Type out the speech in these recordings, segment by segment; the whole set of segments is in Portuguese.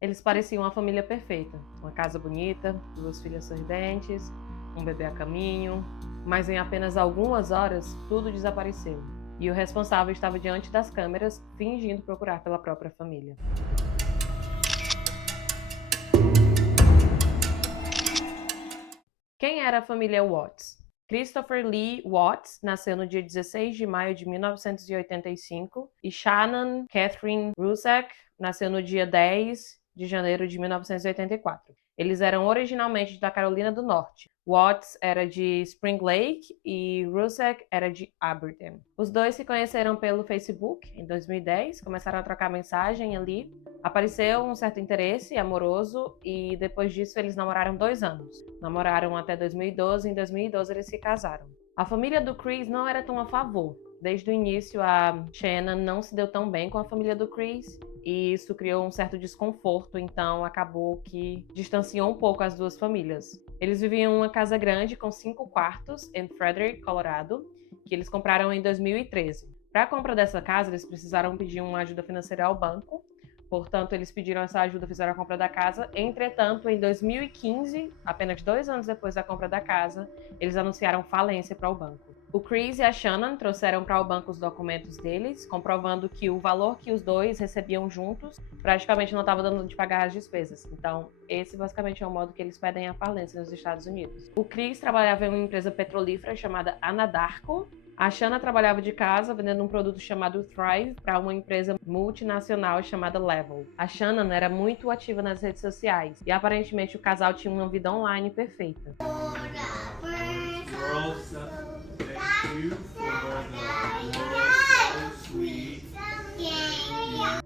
Eles pareciam uma família perfeita. Uma casa bonita, duas filhas sorridentes, um bebê a caminho. Mas em apenas algumas horas, tudo desapareceu. E o responsável estava diante das câmeras, fingindo procurar pela própria família. Quem era a família Watts? Christopher Lee Watts nasceu no dia 16 de maio de 1985 e Shannon Catherine Rusak nasceu no dia 10 de janeiro de 1984. Eles eram originalmente da Carolina do Norte. Watts era de Spring Lake e Rusak era de Aberdeen. Os dois se conheceram pelo Facebook em 2010, começaram a trocar mensagem ali. Apareceu um certo interesse amoroso e depois disso eles namoraram 2 anos. Namoraram até 2012 e em 2012 eles se casaram. A família do Chris não era tão a favor. Desde o início, a Shannon não se deu tão bem com a família do Chris e isso criou um certo desconforto, então acabou que distanciou um pouco as duas famílias. Eles viviam em uma casa grande com 5 quartos em Frederick, Colorado, que eles compraram em 2013. Para a compra dessa casa, eles precisaram pedir uma ajuda financeira ao banco. Portanto, eles pediram essa ajuda, fizeram a compra da casa. Entretanto, em 2015, apenas 2 anos depois da compra da casa, eles anunciaram falência para o banco. O Chris e a Shannon trouxeram para o banco os documentos deles, comprovando que o valor que os dois recebiam juntos praticamente não estava dando de pagar as despesas. Então, esse basicamente é o modo que eles pedem a falência nos Estados Unidos. O Chris trabalhava em uma empresa petrolífera chamada Anadarko. A Shanna trabalhava de casa vendendo um produto chamado Thrive para uma empresa multinacional chamada Level. A Shannon era muito ativa nas redes sociais e aparentemente o casal tinha uma vida online perfeita.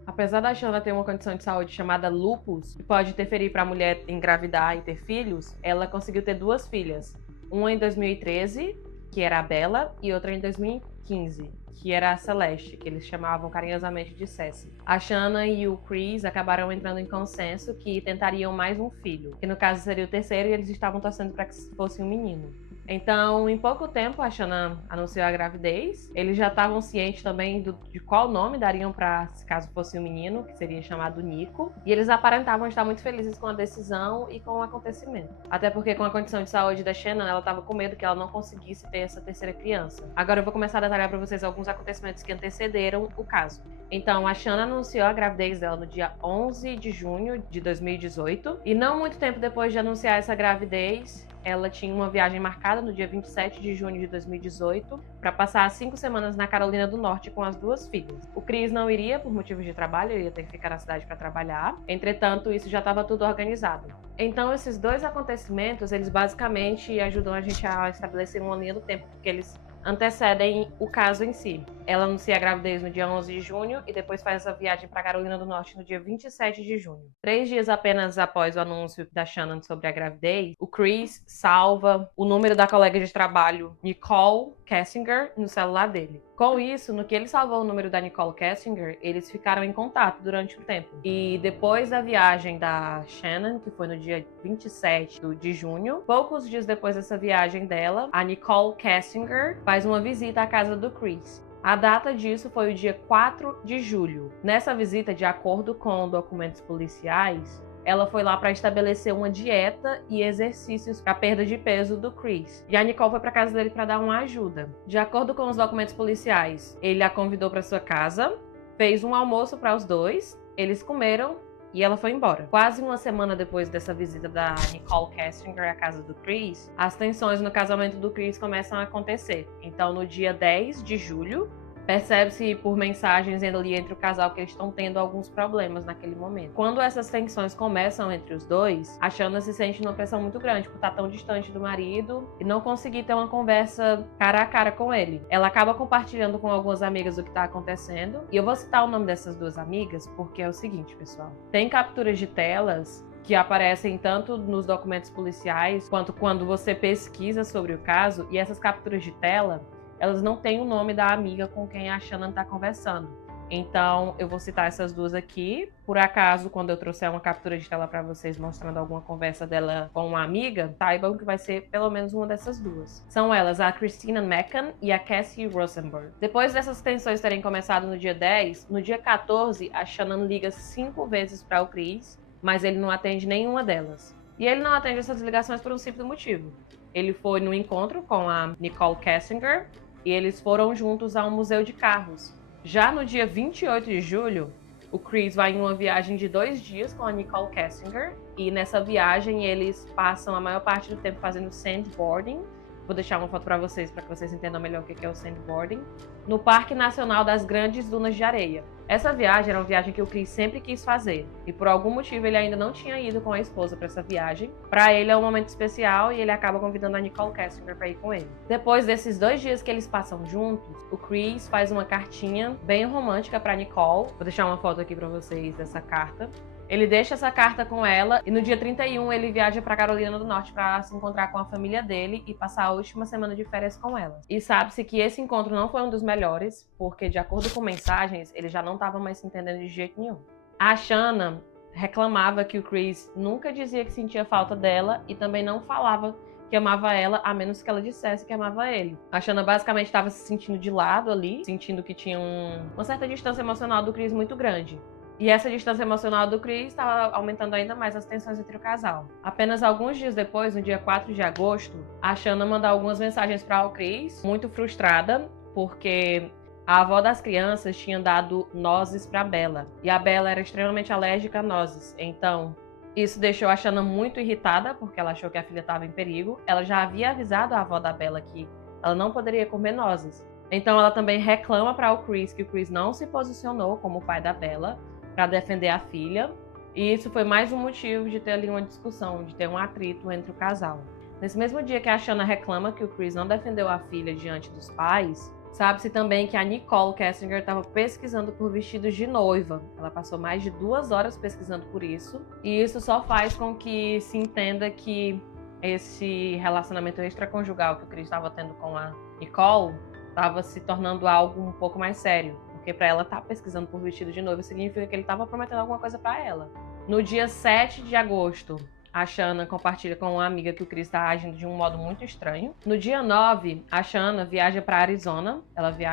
Apesar da Shanna ter uma condição de saúde chamada lupus, que pode interferir para a mulher engravidar e ter filhos, ela conseguiu ter 2 filhas. Uma em 2013, que era a Bella, e outra em 2015, que era a Celeste, que eles chamavam carinhosamente de Ceci. A Shanna e o Chris acabaram entrando em consenso que tentariam mais um filho, que no caso seria o terceiro, e eles estavam torcendo para que fosse um menino. Então, em pouco tempo, a Shanna anunciou a gravidez. Eles já estavam cientes também de qual nome dariam para, se caso fosse um menino, que seria chamado Nico. E eles aparentavam estar muito felizes com a decisão e com o acontecimento. Até porque, com a condição de saúde da Shanna, ela estava com medo que ela não conseguisse ter essa terceira criança. Agora eu vou começar a detalhar para vocês alguns acontecimentos que antecederam o caso. Então, a Shanna anunciou a gravidez dela no dia 11 de junho de 2018. E não muito tempo depois de anunciar essa gravidez, ela tinha uma viagem marcada no dia 27 de junho de 2018 para passar 5 semanas na Carolina do Norte com as 2 filhas. O Chris não iria por motivos de trabalho, ele ia ter que ficar na cidade para trabalhar. Entretanto, isso já estava tudo organizado. Então, esses 2 acontecimentos, eles basicamente ajudam a gente a estabelecer uma linha do tempo, porque eles antecedem o caso em si. Ela anuncia a gravidez no dia 11 de junho e depois faz essa viagem para Carolina do Norte no dia 27 de junho. 3 dias apenas após o anúncio da Shannon sobre a gravidez, o Chris salva o número da colega de trabalho Nicole Kessinger no celular dele. Com isso, no que ele salvou o número da Nicole Kessinger, eles ficaram em contato durante um tempo. E depois da viagem da Shannon, que foi no dia 27 de junho, poucos dias depois dessa viagem dela, a Nicole Kessinger faz uma visita à casa do Chris. A data disso foi o dia 4 de julho. Nessa visita, de acordo com documentos policiais, ela foi lá para estabelecer uma dieta e exercícios para perda de peso do Chris. E a Nicole foi para casa dele para dar uma ajuda. De acordo com os documentos policiais, ele a convidou para sua casa, fez um almoço para os dois, eles comeram e ela foi embora. Quase uma semana depois dessa visita da Nicole Kessinger à casa do Chris, as tensões no casamento do Chris começam a acontecer. Então, no dia 10 de julho, percebe-se por mensagens ali entre o casal que eles estão tendo alguns problemas naquele momento. Quando essas tensões começam entre os dois, a Shanna se sente numa pressão muito grande por estar tão distante do marido e não conseguir ter uma conversa cara a cara com ele. Ela acaba compartilhando com algumas amigas o que está acontecendo. E eu vou citar o nome dessas 2 amigas porque é o seguinte, pessoal. Tem capturas de telas que aparecem tanto nos documentos policiais quanto quando você pesquisa sobre o caso, e essas capturas de tela elas não têm o nome da amiga com quem a Shannon está conversando. Então, eu vou citar essas 2 aqui. Por acaso, quando eu trouxer uma captura de tela para vocês mostrando alguma conversa dela com uma amiga, saibam que vai ser pelo menos uma dessas 2. São elas a Christina Meccan e a Cassie Rosenberg. Depois dessas tensões terem começado no dia 10, no dia 14, a Shannon liga 5 vezes para o Chris mas ele não atende nenhuma delas. E ele não atende essas ligações por um simples motivo. Ele foi no encontro com a Nicole Kessinger e eles foram juntos a um museu de carros. Já no dia 28 de julho, o Chris vai em uma viagem de 2 dias com a Nicole Kessinger e nessa viagem eles passam a maior parte do tempo fazendo sandboarding. Vou deixar uma foto para vocês entendam melhor o que é o sandboarding. No Parque Nacional das Grandes Dunas de Areia. Essa viagem era uma viagem que o Chris sempre quis fazer. E por algum motivo ele ainda não tinha ido com a esposa para essa viagem. Para ele é um momento especial e ele acaba convidando a Nicole Kessinger para ir com ele. Depois desses 2 dias que eles passam juntos, o Chris faz uma cartinha bem romântica para Nicole. Vou deixar uma foto aqui para vocês dessa carta. Ele deixa essa carta com ela e no dia 31 ele viaja para Carolina do Norte para se encontrar com a família dele e passar a última semana de férias com ela. E sabe-se que esse encontro não foi um dos melhores, porque de acordo com mensagens, ele já não estava mais se entendendo de jeito nenhum. A Shanna reclamava que o Chris nunca dizia que sentia falta dela e também não falava que amava ela, a menos que ela dissesse que amava ele. A Shanna basicamente estava se sentindo de lado ali, sentindo que tinha uma certa distância emocional do Chris muito grande. E essa distância emocional do Chris estava aumentando ainda mais as tensões entre o casal. Apenas alguns dias depois, no dia 4 de agosto, a Shanna manda algumas mensagens para o Chris, muito frustrada, porque a avó das crianças tinha dado nozes para Bella. E a Bella era extremamente alérgica a nozes. Então, isso deixou a Shanna muito irritada, porque ela achou que a filha estava em perigo. Ela já havia avisado a avó da Bella que ela não poderia comer nozes. Então, ela também reclama para o Chris que o Chris não se posicionou como o pai da Bella para defender a filha, e isso foi mais um motivo de ter ali uma discussão, de ter um atrito entre o casal. Nesse mesmo dia que a Shanna reclama que o Chris não defendeu a filha diante dos pais, sabe-se também que a Nicole Kessinger estava pesquisando por vestidos de noiva. Ela passou mais de 2 horas pesquisando por isso, e isso só faz com que se entenda que esse relacionamento extraconjugal que o Chris estava tendo com a Nicole estava se tornando algo um pouco mais sério. Porque para ela estar pesquisando por vestido de noiva significa que ele estava prometendo alguma coisa para ela. No dia 7 de agosto, a Shanna compartilha com uma amiga que o Chris está agindo de um modo muito estranho. No dia 9, a Shanna viaja para Arizona.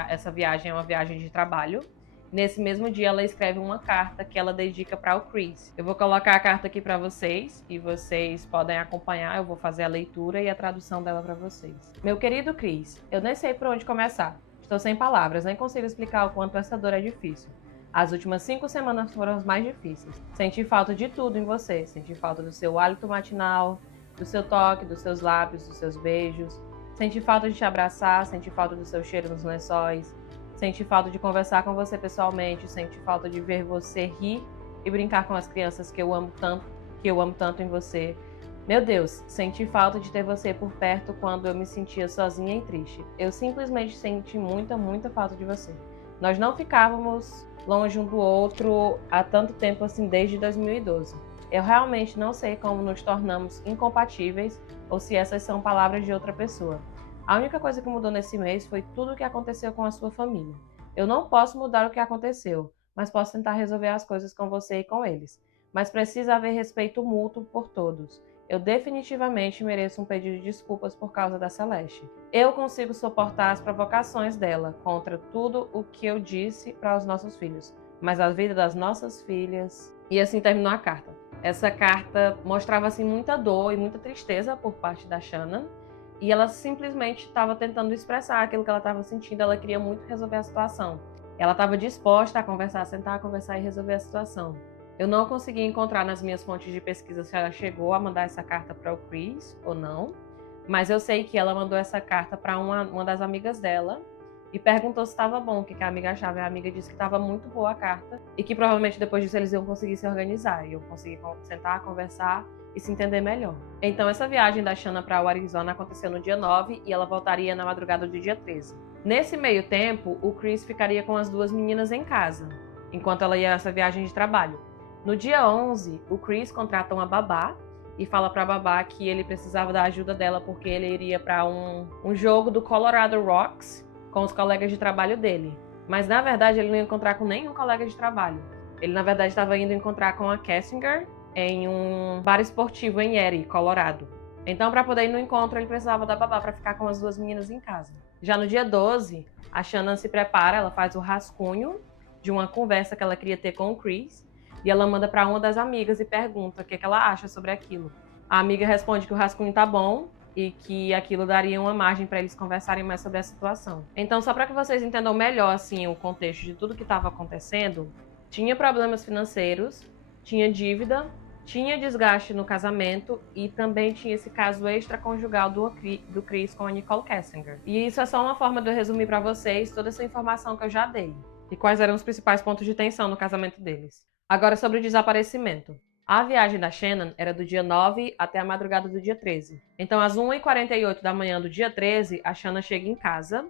Essa viagem é uma viagem de trabalho. Nesse mesmo dia, ela escreve uma carta que ela dedica para o Chris. Eu vou colocar a carta aqui para vocês e vocês podem acompanhar. Eu vou fazer a leitura e a tradução dela para vocês. Meu querido Chris, eu nem sei por onde começar. Estou sem palavras, nem consigo explicar o quanto essa dor é difícil. As últimas 5 semanas foram as mais difíceis. Senti falta de tudo em você. Senti falta do seu hálito matinal, do seu toque, dos seus lábios, dos seus beijos. Senti falta de te abraçar, senti falta do seu cheiro nos lençóis. Senti falta de conversar com você pessoalmente. Senti falta de ver você rir e brincar com as crianças que eu amo tanto em você. Meu Deus, senti falta de ter você por perto quando eu me sentia sozinha e triste. Eu simplesmente senti muita falta de você. Nós não ficávamos longe um do outro há tanto tempo assim desde 2012. Eu realmente não sei como nos tornamos incompatíveis ou se essas são palavras de outra pessoa. A única coisa que mudou nesse mês foi tudo o que aconteceu com a sua família. Eu não posso mudar o que aconteceu, mas posso tentar resolver as coisas com você e com eles. Mas precisa haver respeito mútuo por todos. Eu definitivamente mereço um pedido de desculpas por causa da Celeste. Eu consigo suportar as provocações dela contra tudo o que eu disse para os nossos filhos, mas a vida das nossas filhas... E assim terminou a carta. Essa carta mostrava assim muita dor e muita tristeza por parte da Shanna, e ela simplesmente estava tentando expressar aquilo que ela estava sentindo. Ela queria muito resolver a situação. Ela estava disposta a conversar, sentar a conversar e resolver a situação. Eu não consegui encontrar nas minhas fontes de pesquisa se ela chegou a mandar essa carta para o Chris ou não, mas eu sei que ela mandou essa carta para uma das amigas dela e perguntou se estava bom, o que a amiga achava. E a amiga disse que estava muito boa a carta e que provavelmente depois disso eles iam conseguir se organizar e eu consegui sentar, conversar e se entender melhor. Então essa viagem da Shanna para o Arizona aconteceu no dia 9 e ela voltaria na madrugada do dia 13. Nesse meio tempo, o Chris ficaria com as 2 meninas em casa, enquanto ela ia nessa viagem de trabalho. No dia 11, o Chris contrata uma babá e fala pra babá que ele precisava da ajuda dela porque ele iria para um jogo do Colorado Rocks com os colegas de trabalho dele. Mas na verdade ele não ia encontrar com nenhum colega de trabalho. Ele na verdade estava indo encontrar com a Kessinger em um bar esportivo em Erie, Colorado. Então para poder ir no encontro ele precisava da babá para ficar com as 2 meninas em casa. Já no dia 12, a Shanna se prepara, ela faz o rascunho de uma conversa que ela queria ter com o Chris. e ela manda para uma das amigas e pergunta o que ela acha sobre aquilo. A amiga responde que o rascunho tá bom e que aquilo daria uma margem para eles conversarem mais sobre a situação. Então, só para que vocês entendam melhor assim o contexto de tudo que estava acontecendo, tinha problemas financeiros, tinha dívida, tinha desgaste no casamento e também tinha esse caso extraconjugal do Chris com a Nicole Kessinger. E isso é só uma forma de eu resumir para vocês toda essa informação que eu já dei e quais eram os principais pontos de tensão no casamento deles. Agora sobre o desaparecimento. A viagem da Shannon era do dia 9 até a madrugada do dia 13. Então, às 1h48 da manhã do dia 13, a Shannon chega em casa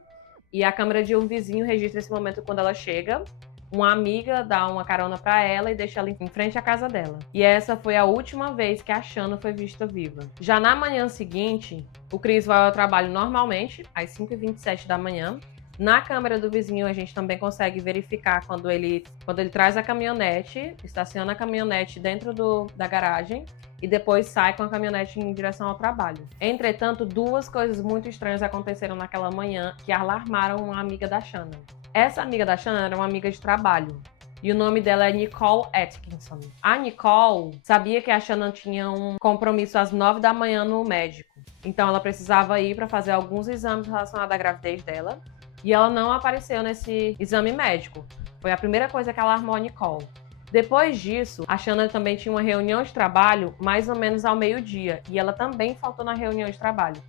e a câmera de um vizinho registra esse momento quando ela chega. Uma amiga dá uma carona para ela e deixa ela em frente à casa dela. E essa foi a última vez que a Shannon foi vista viva. Já na manhã seguinte, o Chris vai ao trabalho normalmente, às 5h27 da manhã. Na câmera do vizinho, a gente também consegue verificar quando ele traz a caminhonete, estaciona a caminhonete dentro da garagem e depois sai com a caminhonete em direção ao trabalho. Entretanto, duas coisas muito estranhas aconteceram naquela manhã que alarmaram uma amiga da Shannon. Essa amiga da Shannon era uma amiga de trabalho. E o nome dela é Nicole Atkinson. A Nicole sabia que a Shannon tinha um compromisso às 9 da manhã no médico. Então ela precisava ir para fazer alguns exames relacionados à gravidez dela. E ela não apareceu nesse exame médico. Foi a primeira coisa que alarmou a Nicole. Depois disso, a Shannon também tinha uma reunião de trabalho mais ou menos ao meio-dia. E ela também faltou na reunião de trabalho.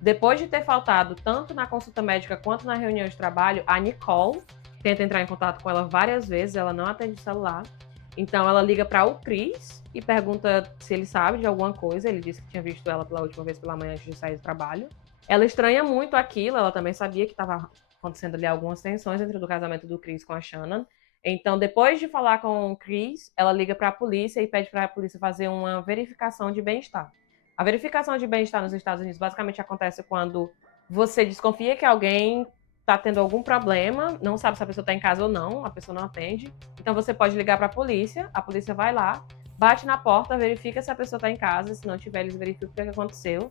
Depois de ter faltado tanto na consulta médica quanto na reunião de trabalho, a Nicole tenta entrar em contato com ela várias vezes, ela não atende o celular. Então ela liga para o Chris e pergunta se ele sabe de alguma coisa. Ele disse que tinha visto ela pela última vez pela manhã antes de sair do trabalho. Ela estranha muito aquilo, ela também sabia que estava acontecendo ali algumas tensões dentro do casamento do Chris com a Shannon. Então, depois de falar com o Chris, ela liga para a polícia e pede para a polícia fazer uma verificação de bem-estar. A verificação de bem-estar nos Estados Unidos basicamente acontece quando você desconfia que alguém está tendo algum problema, não sabe se a pessoa está em casa ou não, a pessoa não atende. Então você pode ligar para a polícia vai lá, bate na porta, verifica se a pessoa está em casa, se não tiver, eles verificam o que aconteceu,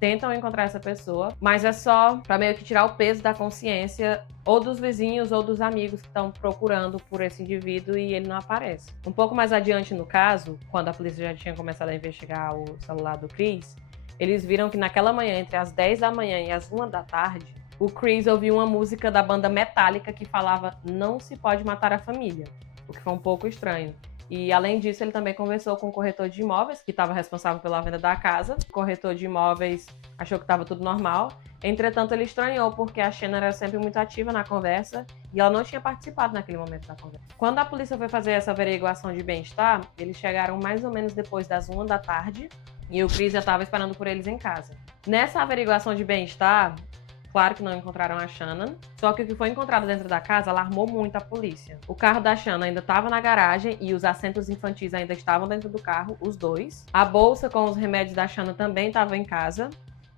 tentam encontrar essa pessoa, mas é só para meio que tirar o peso da consciência ou dos vizinhos ou dos amigos que estão procurando por esse indivíduo e ele não aparece. Um pouco mais adiante no caso, quando a polícia já tinha começado a investigar o celular do Chris, eles viram que naquela manhã, entre as 10 da manhã e as 1 da tarde, o Chris ouviu uma música da banda Metallica que falava "Não se pode matar a família", o que foi um pouco estranho. E, além disso, ele também conversou com o corretor de imóveis, que estava responsável pela venda da casa. O corretor de imóveis achou que estava tudo normal. Entretanto, ele estranhou porque a Shannon era sempre muito ativa na conversa e ela não tinha participado naquele momento da conversa. Quando a polícia foi fazer essa averiguação de bem-estar, eles chegaram mais ou menos depois das 1 da tarde e o Chris já estava esperando por eles em casa. Nessa averiguação de bem-estar, claro que não encontraram a Shannon, só que o que foi encontrado dentro da casa alarmou muito a polícia. O carro da Shannon ainda estava na garagem e os assentos infantis ainda estavam dentro do carro, os dois. A bolsa com os remédios da Shannon também estava em casa.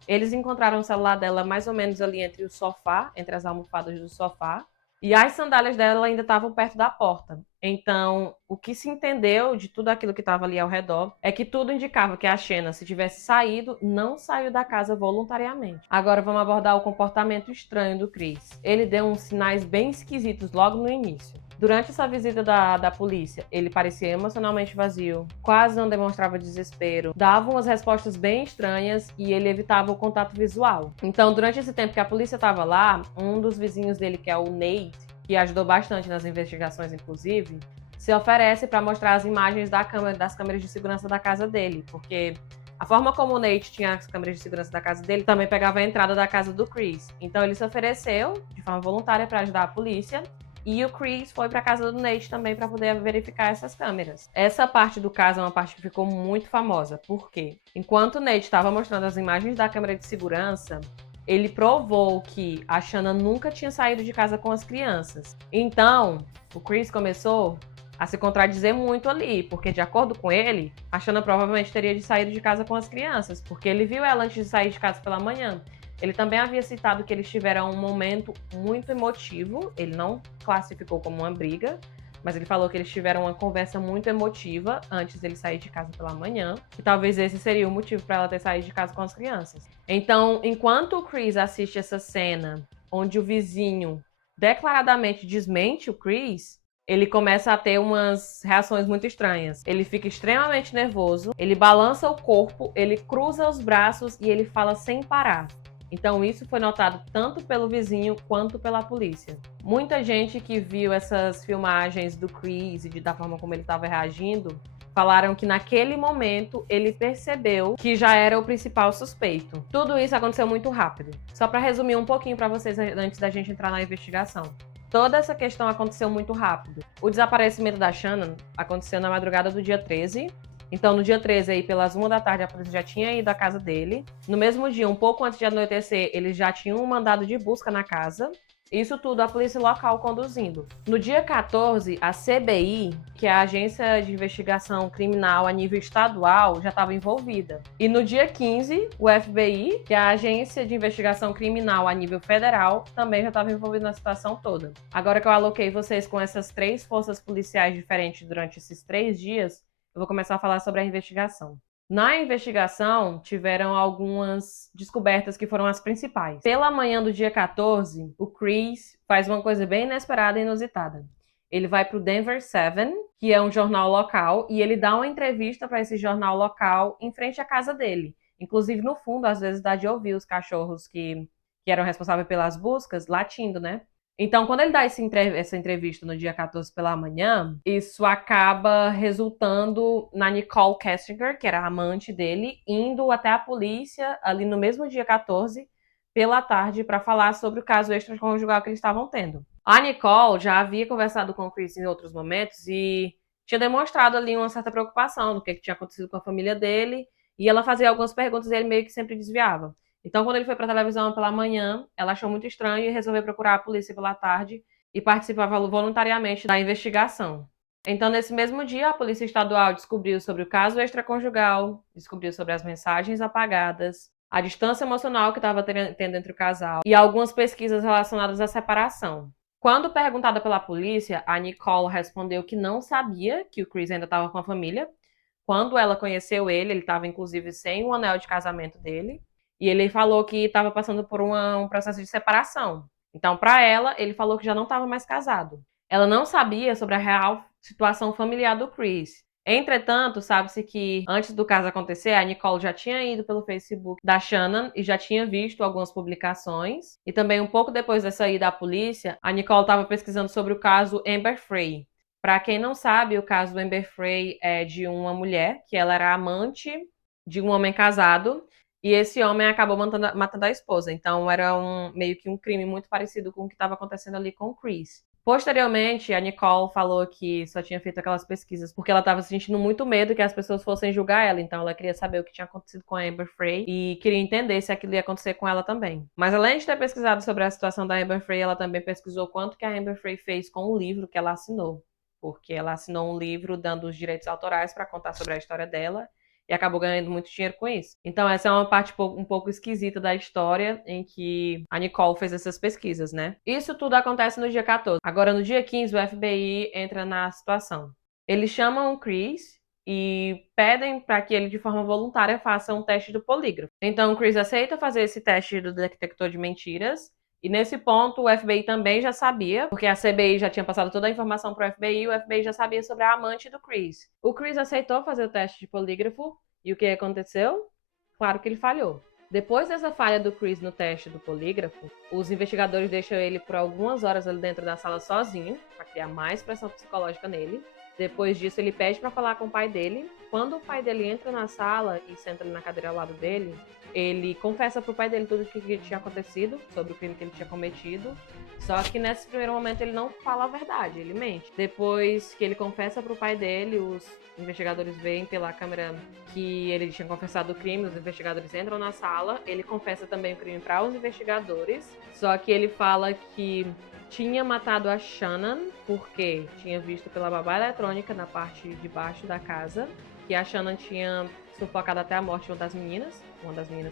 Eles encontraram o celular dela mais ou menos ali entre o sofá, entre as almofadas do sofá. E as sandálias dela ainda estavam perto da porta. Então, o que se entendeu de tudo aquilo que estava ali ao redor é que tudo indicava que a Shannon, se tivesse saído, não saiu da casa voluntariamente. Agora vamos abordar o comportamento estranho do Chris. Ele deu uns sinais bem esquisitos logo no início. Durante essa visita da polícia, ele parecia emocionalmente vazio, quase não demonstrava desespero, dava umas respostas bem estranhas e ele evitava o contato visual. Então, durante esse tempo que a polícia estava lá, um dos vizinhos dele, que é o Nate, que ajudou bastante nas investigações, inclusive, se oferece para mostrar as imagens das câmeras de segurança da casa dele, porque a forma como o Nate tinha as câmeras de segurança da casa dele também pegava a entrada da casa do Chris. Então, ele se ofereceu de forma voluntária para ajudar a polícia. E o Chris foi para a casa do Nate também para poder verificar essas câmeras. Essa parte do caso é uma parte que ficou muito famosa. Por quê? Enquanto o Nate estava mostrando as imagens da câmera de segurança, ele provou que a Shannon nunca tinha saído de casa com as crianças. Então, o Chris começou a se contradizer muito ali, porque de acordo com ele, a Shannon provavelmente teria saído de casa com as crianças, porque ele viu ela antes de sair de casa pela manhã. Ele também havia citado que eles tiveram um momento muito emotivo, ele não classificou como uma briga, mas ele falou que eles tiveram uma conversa muito emotiva antes dele sair de casa pela manhã, e talvez esse seria o motivo para ela ter saído de casa com as crianças. Então, enquanto o Chris assiste essa cena, onde o vizinho declaradamente desmente o Chris, ele começa a ter umas reações muito estranhas. Ele fica extremamente nervoso, ele balança o corpo, ele cruza os braços e ele fala sem parar. Então isso foi notado tanto pelo vizinho quanto pela polícia. Muita gente que viu essas filmagens do Chris e da forma como ele estava reagindo, falaram que naquele momento ele percebeu que já era o principal suspeito. Tudo isso aconteceu muito rápido. Só para resumir um pouquinho para vocês antes da gente entrar na investigação. Toda essa questão aconteceu muito rápido. O desaparecimento da Shannon aconteceu na madrugada do dia 13. Então, no dia 13, aí, pelas 1 da tarde, a polícia já tinha ido à casa dele. No mesmo dia, um pouco antes de anoitecer, eles já tinham um mandado de busca na casa. Isso tudo a polícia local conduzindo. No dia 14, a CBI, que é a Agência de Investigação Criminal a nível estadual, já estava envolvida. E no dia 15, o FBI, que é a Agência de Investigação Criminal a nível federal, também já estava envolvido na situação toda. Agora que eu aloquei vocês com essas 3 forças policiais diferentes durante esses 3 dias, eu vou começar a falar sobre a investigação. Na investigação, tiveram algumas descobertas que foram as principais. Pela manhã do dia 14, o Chris faz uma coisa bem inesperada e inusitada. Ele vai para o Denver Seven, que é um jornal local, e ele dá uma entrevista para esse jornal local em frente à casa dele. Inclusive, no fundo, às vezes dá de ouvir os cachorros que eram responsáveis pelas buscas latindo, né? Então, quando ele dá essa entrevista no dia 14 pela manhã, isso acaba resultando na Nicole Kessinger, que era a amante dele, indo até a polícia ali no mesmo dia 14, pela tarde, para falar sobre o caso extraconjugal que eles estavam tendo. A Nicole já havia conversado com o Chris em outros momentos e tinha demonstrado ali uma certa preocupação do que tinha acontecido com a família dele, e ela fazia algumas perguntas e ele meio que sempre desviava. Então, quando ele foi para a televisão pela manhã, ela achou muito estranho e resolveu procurar a polícia pela tarde e participava voluntariamente da investigação. Então, nesse mesmo dia, a Polícia Estadual descobriu sobre o caso extraconjugal, descobriu sobre as mensagens apagadas, a distância emocional que estava tendo entre o casal e algumas pesquisas relacionadas à separação. Quando perguntada pela polícia, a Nicole respondeu que não sabia que o Chris ainda estava com a família. Quando ela conheceu ele estava inclusive sem o anel de casamento dele. E ele falou que estava passando por um processo de separação. Então, para ela, ele falou que já não estava mais casado. Ela não sabia sobre a real situação familiar do Chris. Entretanto, sabe-se que antes do caso acontecer, a Nicole já tinha ido pelo Facebook da Shannon e já tinha visto algumas publicações. E também um pouco depois dessa ida à polícia, a Nicole estava pesquisando sobre o caso Amber Frey. Para quem não sabe, o caso do Amber Frey é de uma mulher que ela era amante de um homem casado. E esse homem acabou matando a esposa. Então era meio que um crime muito parecido com o que estava acontecendo ali com o Chris. Posteriormente, a Nicole falou que só tinha feito aquelas pesquisas porque ela estava sentindo muito medo que as pessoas fossem julgar ela. Então ela queria saber o que tinha acontecido com a Amber Frey e queria entender se aquilo ia acontecer com ela também. Mas além de ter pesquisado sobre a situação da Amber Frey, ela também pesquisou quanto que a Amber Frey fez com o livro que ela assinou. Porque ela assinou um livro dando os direitos autorais para contar sobre a história dela e acabou ganhando muito dinheiro com isso. Então essa é uma parte um pouco esquisita da história em que a Nicole fez essas pesquisas, né? Isso tudo acontece no dia 14. Agora, no dia 15, o FBI entra na situação. Eles chamam o Chris e pedem para que ele, de forma voluntária, faça um teste do polígrafo. Então o Chris aceita fazer esse teste do detector de mentiras. E nesse ponto, o FBI também já sabia, porque a CBI já tinha passado toda a informação para o FBI, e o FBI já sabia sobre a amante do Chris. O Chris aceitou fazer o teste de polígrafo, e o que aconteceu? Claro que ele falhou. Depois dessa falha do Chris no teste do polígrafo, os investigadores deixam ele por algumas horas ali dentro da sala sozinho, para criar mais pressão psicológica nele. Depois disso, ele pede para falar com o pai dele. Quando o pai dele entra na sala e senta ali na cadeira ao lado dele, ele confessa pro pai dele tudo o que tinha acontecido, sobre o crime que ele tinha cometido. Só que nesse primeiro momento ele não fala a verdade, ele mente. Depois que ele confessa pro pai dele, os investigadores veem pela câmera que ele tinha confessado o crime, os investigadores entram na sala, ele confessa também o crime para os investigadores, só que ele fala que tinha matado a Shannon porque tinha visto pela babá eletrônica na parte de baixo da casa que a Shannon tinha sufocado até a morte uma das meninas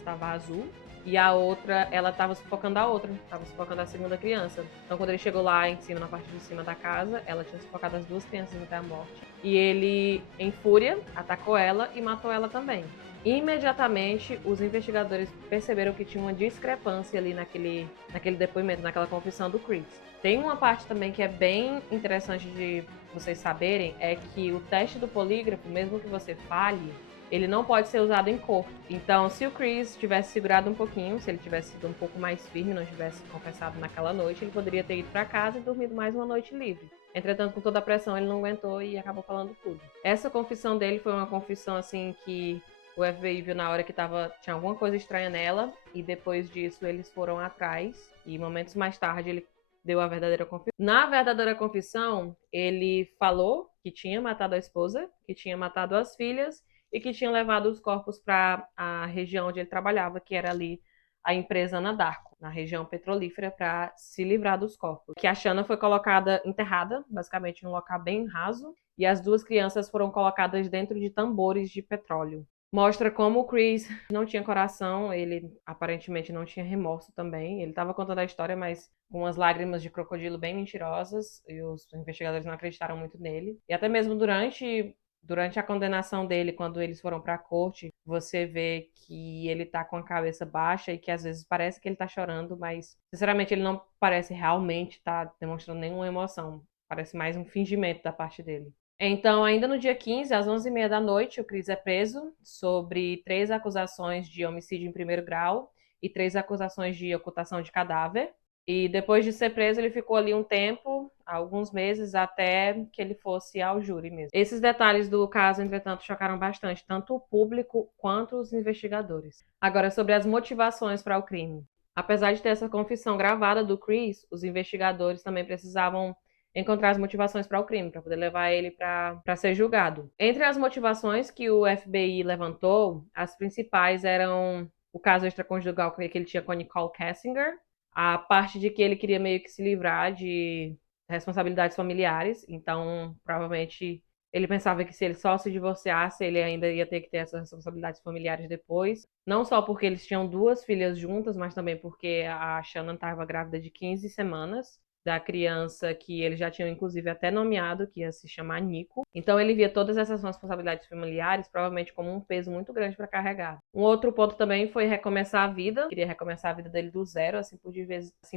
estava azul, e a outra, ela tava sufocando a outra, tava sufocando a segunda criança. Então, quando ele chegou lá em cima, na parte de cima da casa, ela tinha sufocado as duas crianças até a morte. E ele, em fúria, atacou ela e matou ela também. Imediatamente, os investigadores perceberam que tinha uma discrepância ali naquele depoimento, naquela confissão do Chris. Tem uma parte também que é bem interessante de vocês saberem, é que o teste do polígrafo, mesmo que você falhe, ele não pode ser usado em corpo. Então, se o Chris tivesse segurado um pouquinho, se ele tivesse sido um pouco mais firme, não tivesse confessado naquela noite, ele poderia ter ido para casa e dormido mais uma noite livre. Entretanto, com toda a pressão, ele não aguentou e acabou falando tudo. Essa confissão dele foi uma confissão assim que o FBI viu na hora que tinha alguma coisa estranha nela, e depois disso eles foram atrás, e momentos mais tarde ele deu a verdadeira confissão. Na verdadeira confissão, ele falou que tinha matado a esposa, que tinha matado as filhas, e que tinha levado os corpos para a região onde ele trabalhava, que era ali a empresa Anadarko, na região petrolífera, para se livrar dos corpos. Que a Shanna foi colocada, enterrada, basicamente em um local bem raso, e as duas crianças foram colocadas dentro de tambores de petróleo. Mostra como o Chris não tinha coração, ele aparentemente não tinha remorso também. Ele estava contando a história, mas com umas lágrimas de crocodilo bem mentirosas, e os investigadores não acreditaram muito nele. E até mesmo durante a condenação dele, quando eles foram para a corte, você vê que ele tá com a cabeça baixa e que às vezes parece que ele tá chorando, mas sinceramente ele não parece realmente estar demonstrando nenhuma emoção. Parece mais um fingimento da parte dele. Então, ainda no dia 15, às 11h30 da noite, o Chris é preso sobre 3 acusações de homicídio em primeiro grau e 3 acusações de ocultação de cadáver. E depois de ser preso, ele ficou ali um tempo, alguns meses, até que ele fosse ao júri mesmo. Esses detalhes do caso, entretanto, chocaram bastante, tanto o público quanto os investigadores. Agora, sobre as motivações para o crime. Apesar de ter essa confissão gravada do Chris, os investigadores também precisavam encontrar as motivações para o crime, para poder levar ele para ser julgado. Entre as motivações que o FBI levantou, as principais eram o caso extraconjugal que ele tinha com a Nicole Kessinger, a parte de que ele queria meio que se livrar de responsabilidades familiares, então provavelmente ele pensava que se ele só se divorciasse, ele ainda ia ter que ter essas responsabilidades familiares depois. Não só porque eles tinham 2 filhas juntas, mas também porque a Shannon estava grávida de 15 semanas da criança que eles já tinham, inclusive, até nomeado, que ia se chamar Nico. Então ele via todas essas responsabilidades familiares, provavelmente como um peso muito grande para carregar. Um outro ponto também foi recomeçar a vida. Queria recomeçar a vida dele do zero, assim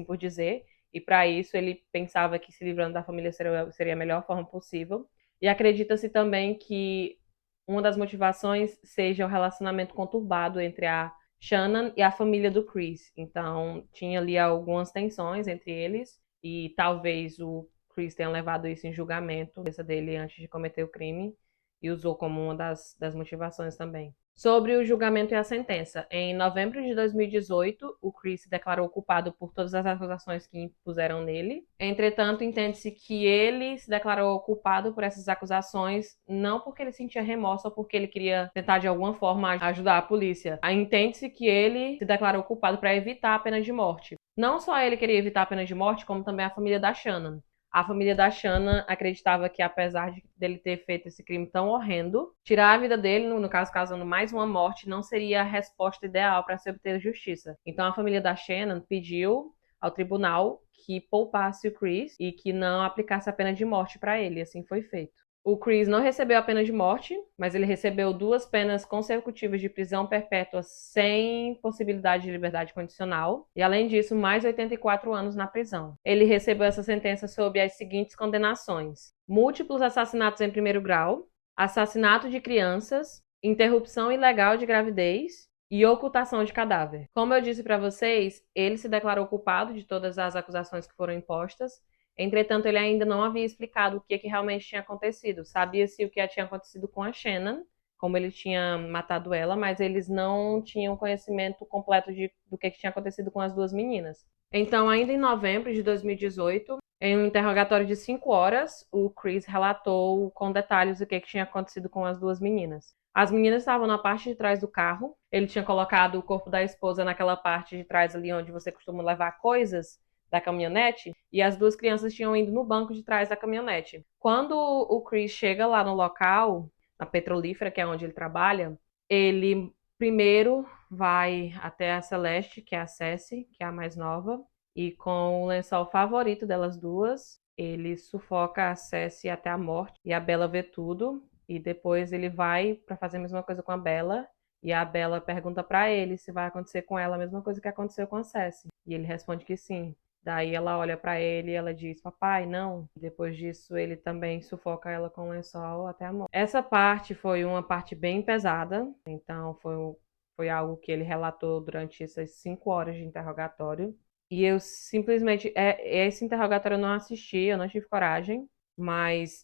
por dizer. E para isso ele pensava que se livrando da família seria a melhor forma possível. E acredita-se também que uma das motivações seja o relacionamento conturbado entre a Shannon e a família do Chris. Então, tinha ali algumas tensões entre eles e talvez o Chris tenha levado isso em julgamento, a cabeça dele antes de cometer o crime, e usou como uma das motivações também. Sobre o julgamento e a sentença. Em novembro de 2018, o Chris se declarou culpado por todas as acusações que impuseram nele. Entretanto, entende-se que ele se declarou culpado por essas acusações não porque ele sentia remorso ou porque ele queria tentar de alguma forma ajudar a polícia. Entende-se que ele se declarou culpado para evitar a pena de morte. Não só ele queria evitar a pena de morte, como também a família da Shannon. A família da Shannon acreditava que, apesar dele ter feito esse crime tão horrendo, tirar a vida dele, no caso, causando mais uma morte, não seria a resposta ideal para se obter justiça. Então, a família da Shannon pediu ao tribunal que poupasse o Chris e que não aplicasse a pena de morte para ele. Assim foi feito. O Chris não recebeu a pena de morte, mas ele recebeu 2 penas consecutivas de prisão perpétua sem possibilidade de liberdade condicional, e além disso, mais 84 anos na prisão. Ele recebeu essa sentença sob as seguintes condenações: múltiplos assassinatos em primeiro grau, assassinato de crianças, interrupção ilegal de gravidez e ocultação de cadáver. Como eu disse para vocês, ele se declarou culpado de todas as acusações que foram impostas. Entretanto, ele ainda não havia explicado o que realmente tinha acontecido. Sabia-se o que tinha acontecido com a Shannon, como ele tinha matado ela, mas eles não tinham conhecimento completo do que tinha acontecido com as 2 meninas. Então, ainda em novembro de 2018, em um interrogatório de 5 horas, o Chris relatou com detalhes o que tinha acontecido com as 2 meninas. As meninas estavam na parte de trás do carro. Ele tinha colocado o corpo da esposa naquela parte de trás ali onde você costuma levar coisas da caminhonete, e as 2 crianças tinham ido no banco de trás da caminhonete. Quando o Chris chega lá no local, na petrolífera, que é onde ele trabalha, ele primeiro vai até a Celeste, que é a Cersei, que é a mais nova, e com o lençol favorito delas duas, ele sufoca a Cersei até a morte, e a Bella vê tudo, e depois ele vai pra fazer a mesma coisa com a Bella, e a Bella pergunta pra ele se vai acontecer com ela a mesma coisa que aconteceu com a Cersei, e ele responde que sim. Daí ela olha pra ele e ela diz: papai, não. Depois disso, ele também sufoca ela com o lençol até a morte. Essa parte foi uma parte bem pesada, então foi algo que ele relatou durante essas 5 horas de interrogatório. E eu simplesmente. Esse interrogatório eu não assisti, eu não tive coragem, mas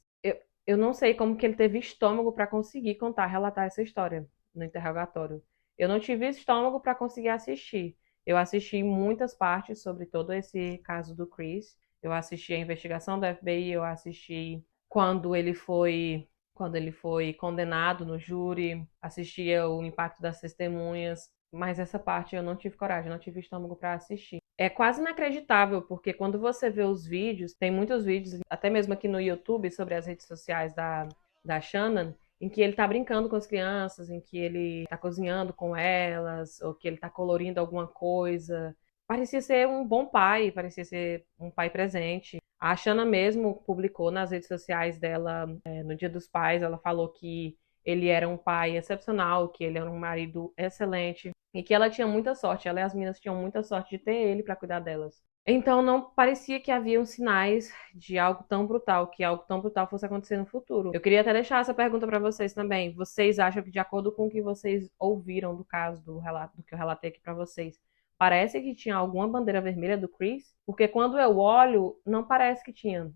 eu não sei como que ele teve estômago para conseguir contar, relatar essa história no interrogatório. Eu não tive estômago para conseguir assistir. Eu assisti muitas partes sobre todo esse caso do Chris. Eu assisti a investigação do FBI, eu assisti quando ele foi quando ele foi condenado no júri, assistia o impacto das testemunhas, mas essa parte eu não tive coragem, não tive estômago para assistir. É quase inacreditável, porque quando você vê os vídeos, tem muitos vídeos, até mesmo aqui no YouTube, sobre as redes sociais da Shannon, em que ele tá brincando com as crianças, em que ele tá cozinhando com elas, ou que ele tá colorindo alguma coisa. Parecia ser um bom pai, parecia ser um pai presente. A Shanna mesmo publicou nas redes sociais dela, no Dia dos Pais, ela falou que ele era um pai excepcional, que ele era um marido excelente e que ela tinha muita sorte, ela e as meninas tinham muita sorte de ter ele para cuidar delas. Então não parecia que haviam sinais de algo tão brutal, que algo tão brutal fosse acontecer no futuro. Eu queria até deixar essa pergunta para vocês também. Vocês acham que, de acordo com o que vocês ouviram do caso, do relato, do que eu relatei aqui para vocês, parece que tinha alguma bandeira vermelha do Chris? Porque quando eu olho, não parece que tinha.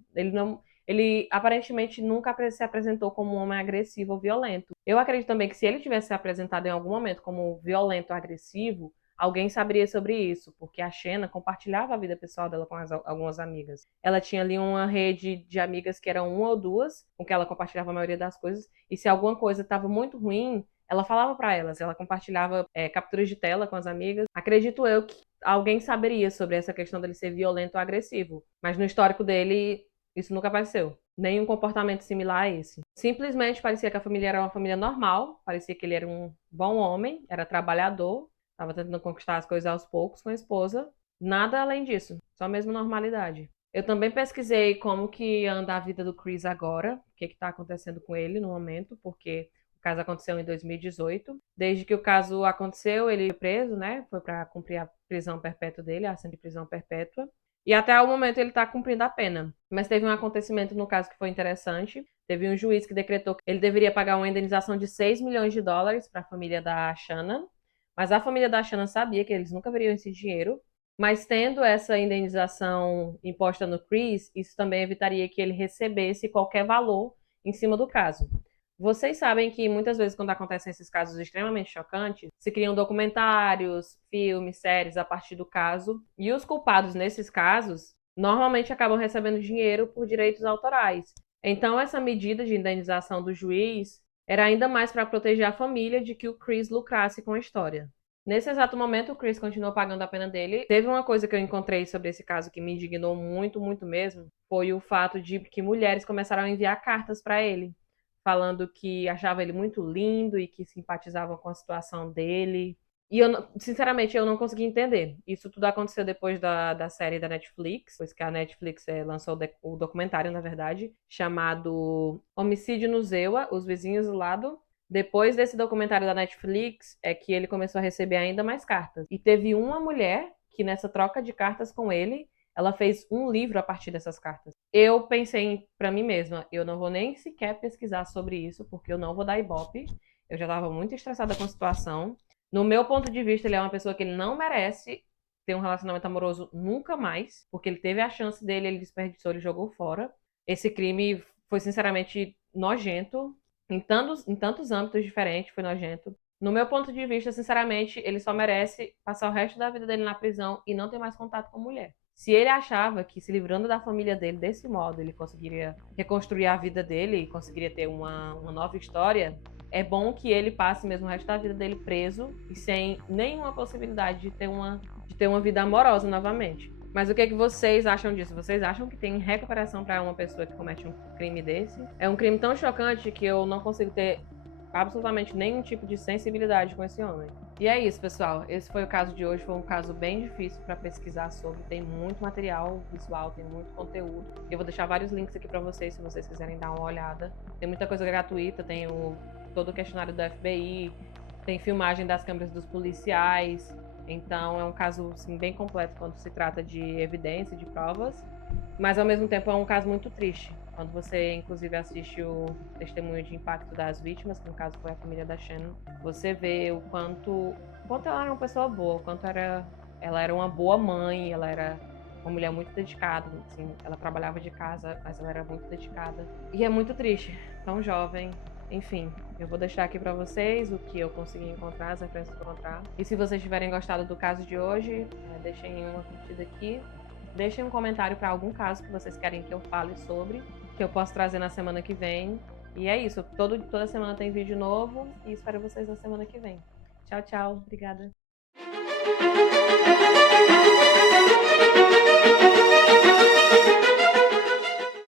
Ele aparentemente nunca se apresentou como um homem agressivo ou violento. Eu acredito também que se ele tivesse se apresentado em algum momento como violento ou agressivo, alguém saberia sobre isso, porque a Shanna compartilhava a vida pessoal dela com algumas amigas. Ela tinha ali uma rede de amigas que eram uma ou duas, com que ela compartilhava a maioria das coisas, e se alguma coisa estava muito ruim, ela falava para elas, ela compartilhava capturas de tela com as amigas. Acredito eu que alguém saberia sobre essa questão dele ser violento ou agressivo, mas no histórico dele, isso nunca apareceu. Nenhum comportamento similar a esse. Simplesmente parecia que a família era uma família normal, parecia que ele era um bom homem, era trabalhador, estava tentando conquistar as coisas aos poucos com a esposa. Nada além disso, só mesmo normalidade. Eu também pesquisei como que anda a vida do Chris agora, o que está acontecendo com ele no momento, porque o caso aconteceu em 2018. Desde que o caso aconteceu, ele foi preso, né? Foi para cumprir a prisão perpétua dele, a sentença de prisão perpétua. E até o momento ele está cumprindo a pena. Mas teve um acontecimento no caso que foi interessante. Teve um juiz que decretou que ele deveria pagar uma indenização de 6 milhões de dólares para a família da Shannon. Mas a família da Shannon sabia que eles nunca veriam esse dinheiro. Mas tendo essa indenização imposta no Chris, isso também evitaria que ele recebesse qualquer valor em cima do caso. Vocês sabem que muitas vezes, quando acontecem esses casos extremamente chocantes, se criam documentários, filmes, séries a partir do caso, e os culpados nesses casos normalmente acabam recebendo dinheiro por direitos autorais. Então, essa medida de indenização do juiz era ainda mais para proteger a família de que o Chris lucrasse com a história. Nesse exato momento, o Chris continuou pagando a pena dele. Teve uma coisa que eu encontrei sobre esse caso que me indignou muito, muito mesmo, foi o fato de que mulheres começaram a enviar cartas para ele, falando que achava ele muito lindo e que simpatizavam com a situação dele. E eu, sinceramente, eu não consegui entender. Isso tudo aconteceu depois da série da Netflix, pois que a Netflix lançou o documentário, na verdade, chamado Homicídio no Zewa, Os Vizinhos do Lado. Depois desse documentário da Netflix, é que ele começou a receber ainda mais cartas. E teve uma mulher que, nessa troca de cartas com ele, ela fez um livro a partir dessas cartas. Eu pensei para mim mesma, eu não vou nem sequer pesquisar sobre isso, porque eu não vou dar ibope. Eu já estava muito estressada com a situação. No meu ponto de vista, ele é uma pessoa que ele não merece ter um relacionamento amoroso nunca mais, porque ele teve a chance dele, ele desperdiçou, ele jogou fora. Esse crime foi sinceramente nojento, em tantos âmbitos diferentes, foi nojento. No meu ponto de vista, sinceramente, ele só merece passar o resto da vida dele na prisão e não ter mais contato com mulher. Se ele achava que se livrando da família dele desse modo, ele conseguiria reconstruir a vida dele e conseguiria ter uma nova história, é bom que ele passe mesmo o resto da vida dele preso e sem nenhuma possibilidade de ter uma vida amorosa novamente. Mas o que vocês acham disso? Vocês acham que tem recuperação para uma pessoa que comete um crime desse? É um crime tão chocante que eu não consigo ter absolutamente nenhum tipo de sensibilidade com esse homem. E é isso, pessoal. Esse foi o caso de hoje. Foi um caso bem difícil para pesquisar sobre. Tem muito material visual, tem muito conteúdo. Eu vou deixar vários links aqui para vocês, se vocês quiserem dar uma olhada. Tem muita coisa gratuita, tem todo o questionário do FBI, tem filmagem das câmeras dos policiais. Então é um caso assim, bem completo quando se trata de evidência, de provas. Mas ao mesmo tempo é um caso muito triste. Quando você, inclusive, assiste o testemunho de impacto das vítimas, que no caso foi a família da Shannon, você vê o quanto ela era uma pessoa boa, o quanto ela era uma boa mãe, ela era uma mulher muito dedicada, assim, ela trabalhava de casa, mas ela era muito dedicada. E é muito triste, tão jovem. Enfim, eu vou deixar aqui pra vocês o que eu consegui encontrar, as referências que eu encontrar. E se vocês tiverem gostado do caso de hoje, deixem uma curtida aqui. Deixem um comentário para algum caso que vocês querem que eu fale sobre, que eu posso trazer na semana que vem. E é isso, toda semana tem vídeo novo e espero vocês na semana que vem. Tchau, tchau. Obrigada.